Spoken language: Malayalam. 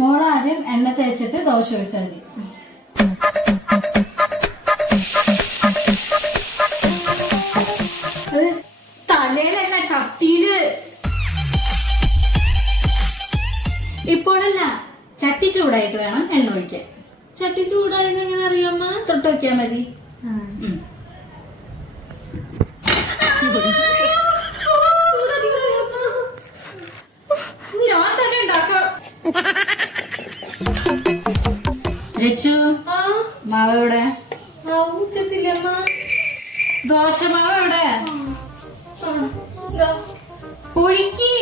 മോളാദ്യം എണ്ണ തേച്ചിട്ട് ദോശ ഒഴിച്ചാൽ മതി. അത് തലയിലല്ല, ചട്ടിയില്. ഇപ്പോഴല്ല, ചട്ടി ചൂടായിട്ട് വേണം എണ്ണ ഒഴിക്കാൻ. ചട്ടി ചൂടായെന്ന് എങ്ങനെ അറിയാമ്മ? തൊട്ട് വയ്ക്കാൻ മതി. ഞാൻ തന്നെ ഉണ്ടാക്കാം. രച്ചു, മാവ് എവിടെ? ഉച്ചത്തില്ലമ്മ. ദോശ മാവ് എവിടെ? ഒഴുക്കി.